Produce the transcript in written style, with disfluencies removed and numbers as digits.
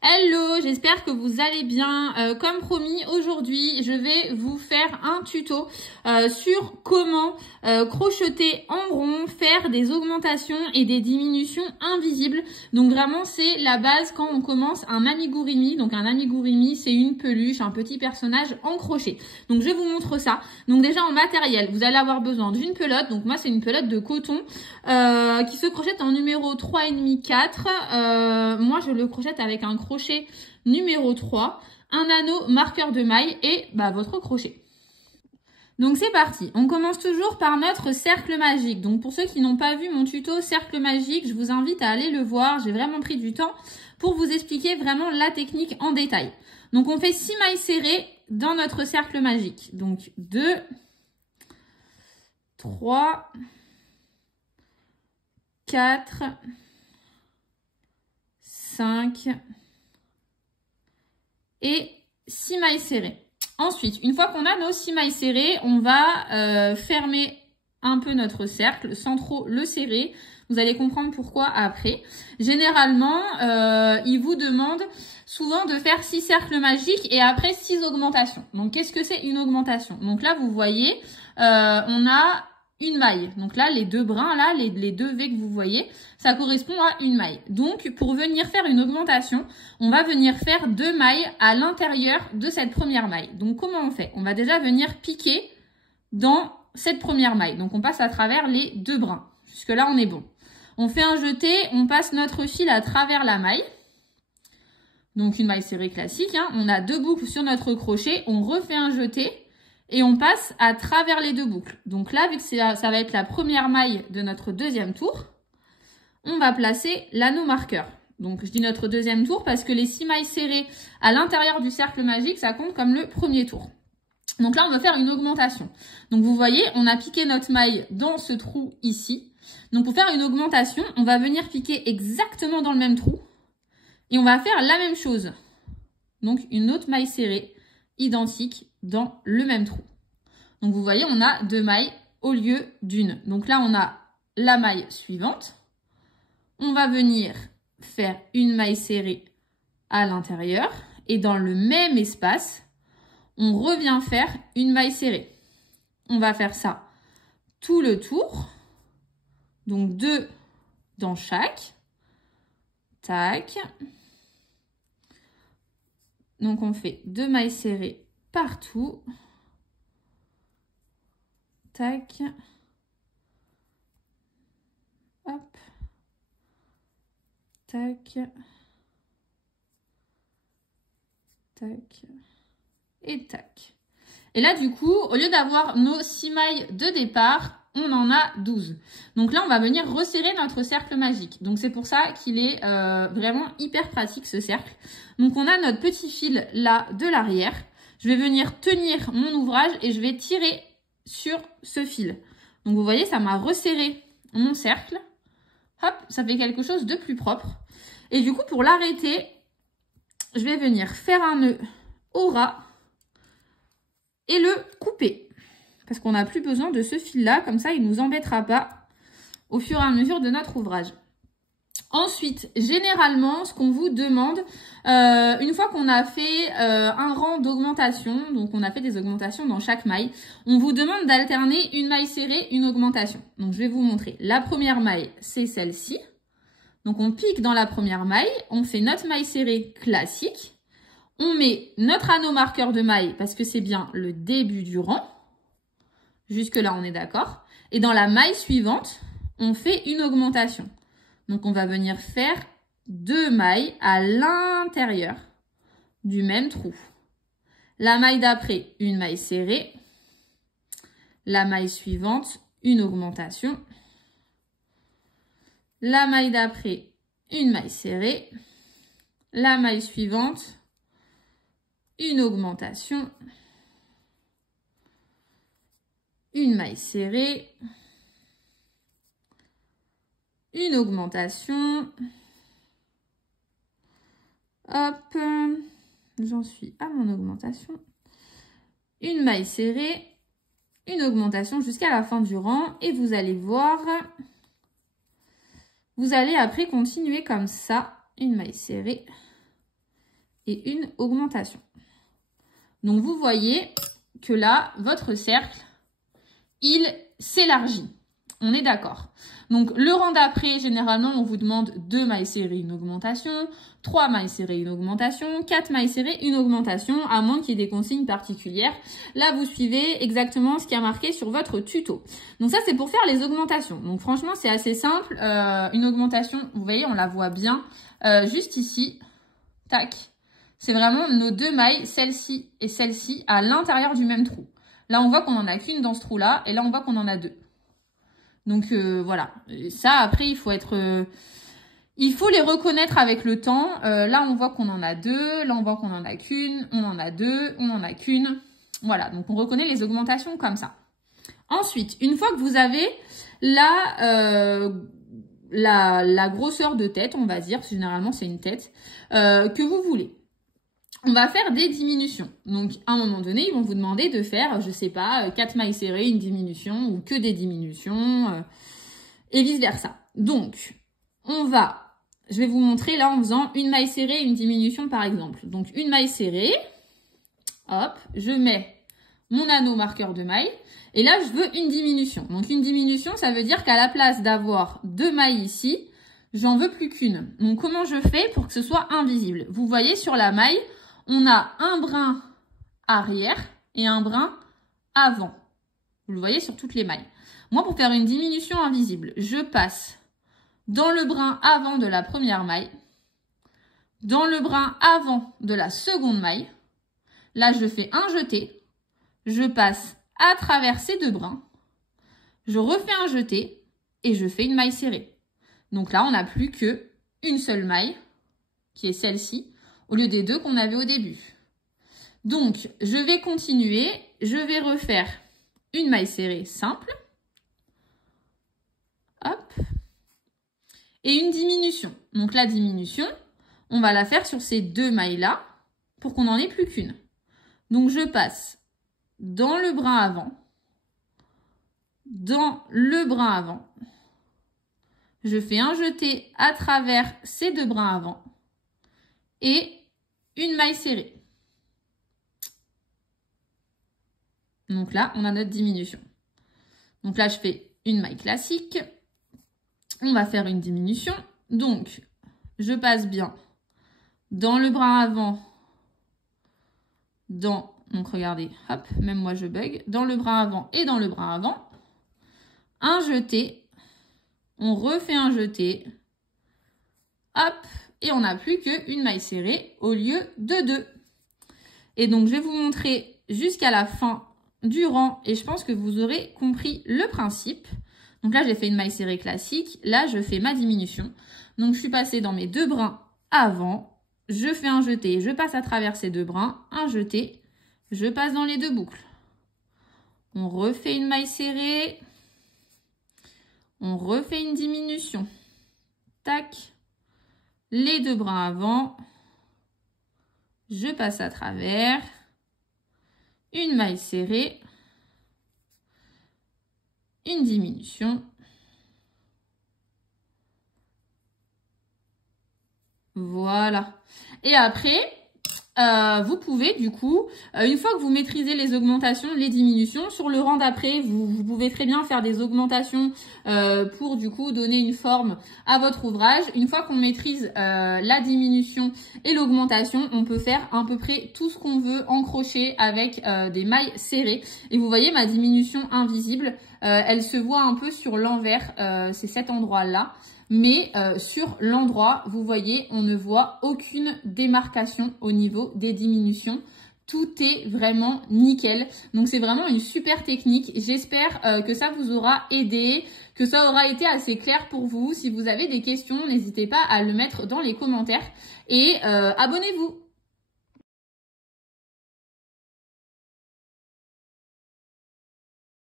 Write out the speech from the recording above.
Hello, j'espère que vous allez bien. Comme promis, aujourd'hui, je vais vous faire un tuto sur comment crocheter en rond, faire des augmentations et des diminutions invisibles. Donc vraiment, c'est la base quand on commence un amigurumi. Donc un amigurumi, c'est une peluche, un petit personnage en crochet. Donc je vous montre ça. Donc déjà en matériel, vous allez avoir besoin d'une pelote. Donc moi, c'est une pelote de coton qui se crochette en numéro 3,5, 4. Moi, je le crochette avec un crochet numéro 3, un anneau marqueur de maille et votre crochet. Donc c'est parti, on commence toujours par notre cercle magique. Donc pour ceux qui n'ont pas vu mon tuto cercle magique, je vous invite à aller le voir. J'ai vraiment pris du temps pour vous expliquer vraiment la technique en détail. Donc on fait 6 mailles serrées dans notre cercle magique. Donc 2, 3, 4, 5 et 6 mailles serrées. Ensuite, une fois qu'on a nos 6 mailles serrées, on va fermer un peu notre cercle sans trop le serrer. Vous allez comprendre pourquoi après. Généralement, il vous demande souvent de faire 6 cercles magiques et après 6 augmentations. Donc, qu'est-ce que c'est une augmentation? Donc là, vous voyez, on a une maille. Donc là, les deux brins, là, les deux V que vous voyez, ça correspond à une maille. Donc, pour venir faire une augmentation, on va venir faire 2 mailles à l'intérieur de cette première maille. Donc, comment on fait? On va déjà venir piquer dans cette première maille. Donc, on passe à travers les deux brins. Jusque-là, on est bon. On fait un jeté, on passe notre fil à travers la maille. Donc, une maille serrée classique, hein. On a 2 boucles sur notre crochet, on refait un jeté. Et on passe à travers les 2 boucles. Donc là, vu que ça va être la première maille de notre deuxième tour, on va placer l'anneau marqueur. Donc je dis notre deuxième tour parce que les 6 mailles serrées à l'intérieur du cercle magique, ça compte comme le premier tour. Donc là, on va faire une augmentation. Donc vous voyez, on a piqué notre maille dans ce trou ici. Donc pour faire une augmentation, on va venir piquer exactement dans le même trou. Et on va faire la même chose. Donc une autre maille serrée identique dans le même trou. Donc vous voyez, on a 2 mailles au lieu d'une. Donc là, on a la maille suivante. On va venir faire une maille serrée à l'intérieur et dans le même espace, on revient faire une maille serrée. On va faire ça tout le tour. Donc 2 dans chaque. Tac. Donc on fait 2 mailles serrées partout. Tac. Hop. Tac. Tac. Et tac. Et là, du coup, au lieu d'avoir nos 6 mailles de départ, on en a 12. Donc là, on va venir resserrer notre cercle magique. Donc c'est pour ça qu'il est vraiment hyper pratique ce cercle. Donc on a notre petit fil là de l'arrière. Je vais venir tenir mon ouvrage et je vais tirer sur ce fil. Donc vous voyez, ça m'a resserré mon cercle. Hop, ça fait quelque chose de plus propre. Et du coup, pour l'arrêter, je vais venir faire un nœud au ras et le couper. Parce qu'on n'a plus besoin de ce fil-là, comme ça, il ne nous embêtera pas au fur et à mesure de notre ouvrage. Ensuite, généralement, ce qu'on vous demande, une fois qu'on a fait un rang d'augmentation, donc on a fait des augmentations dans chaque maille, on vous demande d'alterner une maille serrée, une augmentation. Donc, je vais vous montrer. La première maille, c'est celle-ci. Donc, on pique dans la première maille, on fait notre maille serrée classique. On met notre anneau marqueur de maille parce que c'est bien le début du rang. Jusque-là, on est d'accord. Et dans la maille suivante, on fait une augmentation. Donc, on va venir faire 2 mailles à l'intérieur du même trou. La maille d'après, une maille serrée. La maille suivante, une augmentation. La maille d'après, une maille serrée. La maille suivante, une augmentation. Une maille serrée. Une augmentation. Hop, j'en suis à mon augmentation. Une maille serrée, une augmentation jusqu'à la fin du rang. Et vous allez voir, vous allez après continuer comme ça. Une maille serrée, et une augmentation. Donc, vous voyez que là, votre cercle, il s'élargit. On est d'accord. Donc, le rang d'après, généralement, on vous demande 2 mailles serrées, une augmentation, 3 mailles serrées, une augmentation, 4 mailles serrées, une augmentation, à moins qu'il y ait des consignes particulières. Là, vous suivez exactement ce qui a marqué sur votre tuto. Donc, ça, c'est pour faire les augmentations. Donc, franchement, c'est assez simple. Une augmentation, vous voyez, on la voit bien. Juste ici, tac. C'est vraiment nos 2 mailles, celle-ci et celle-ci, à l'intérieur du même trou. Là, on voit qu'on n'en a qu'une dans ce trou-là, et là, on voit qu'on en a 2. Donc, voilà. Ça, après, il faut les reconnaître avec le temps. Là, on voit qu'on en a 2. Là, on voit qu'on en a qu'une. On en a 2. On en a qu'une. Voilà. Donc, on reconnaît les augmentations comme ça. Ensuite, une fois que vous avez la grosseur de tête, on va dire, parce que généralement, c'est une tête, que vous voulez. On va faire des diminutions. Donc, à un moment donné, ils vont vous demander de faire, je sais pas, 4 mailles serrées, une diminution, ou que des diminutions, et vice-versa. Donc, je vais vous montrer là en faisant une maille serrée et une diminution, par exemple. Donc, une maille serrée, hop, je mets mon anneau marqueur de maille, et là, je veux une diminution. Donc, une diminution, ça veut dire qu'à la place d'avoir 2 mailles ici, j'en veux plus qu'une. Donc, comment je fais pour que ce soit invisible? Vous voyez sur la maille, on a un brin arrière et un brin avant. Vous le voyez sur toutes les mailles. Moi, pour faire une diminution invisible, je passe dans le brin avant de la première maille, dans le brin avant de la seconde maille. Là, je fais un jeté. Je passe à travers ces 2 brins. Je refais un jeté et je fais une maille serrée. Donc là, on n'a plus qu'une seule maille, qui est celle-ci, au lieu des 2 qu'on avait au début. Donc, je vais continuer. Je vais refaire une maille serrée simple. Hop. Et une diminution. Donc, la diminution, on va la faire sur ces 2 mailles-là pour qu'on n'en ait plus qu'une. Donc, je passe dans le brin avant, dans le brin avant. Je fais un jeté à travers ces 2 brins avant et une maille serrée. Donc là, on a notre diminution. Donc là, je fais une maille classique. On va faire une diminution. Donc, je passe bien dans le brin avant, donc regardez, hop, même moi je bug, dans le brin avant et dans le brin avant. Un jeté, on refait un jeté, hop, et on n'a plus qu'une maille serrée au lieu de 2. Et donc, je vais vous montrer jusqu'à la fin du rang et je pense que vous aurez compris le principe. Donc là, j'ai fait une maille serrée classique. Là, je fais ma diminution. Donc, je suis passée dans mes 2 brins avant. Je fais un jeté, je passe à travers ces 2 brins. Un jeté, je passe dans les 2 boucles. On refait une maille serrée. On refait une diminution. Tac. Les 2 brins avant. Je passe à travers. Une maille serrée. Une diminution. Voilà. Et après, vous pouvez du coup, une fois que vous maîtrisez les augmentations, les diminutions, sur le rang d'après, vous pouvez très bien faire des augmentations pour du coup donner une forme à votre ouvrage. Une fois qu'on maîtrise la diminution et l'augmentation, on peut faire à peu près tout ce qu'on veut en crochet avec des mailles serrées. Et vous voyez ma diminution invisible, elle se voit un peu sur l'envers, c'est cet endroit-là. Mais sur l'endroit, vous voyez, on ne voit aucune démarcation au niveau des diminutions. Tout est vraiment nickel. Donc, c'est vraiment une super technique. J'espère que ça vous aura aidé, que ça aura été assez clair pour vous. Si vous avez des questions, n'hésitez pas à le mettre dans les commentaires. Et abonnez-vous!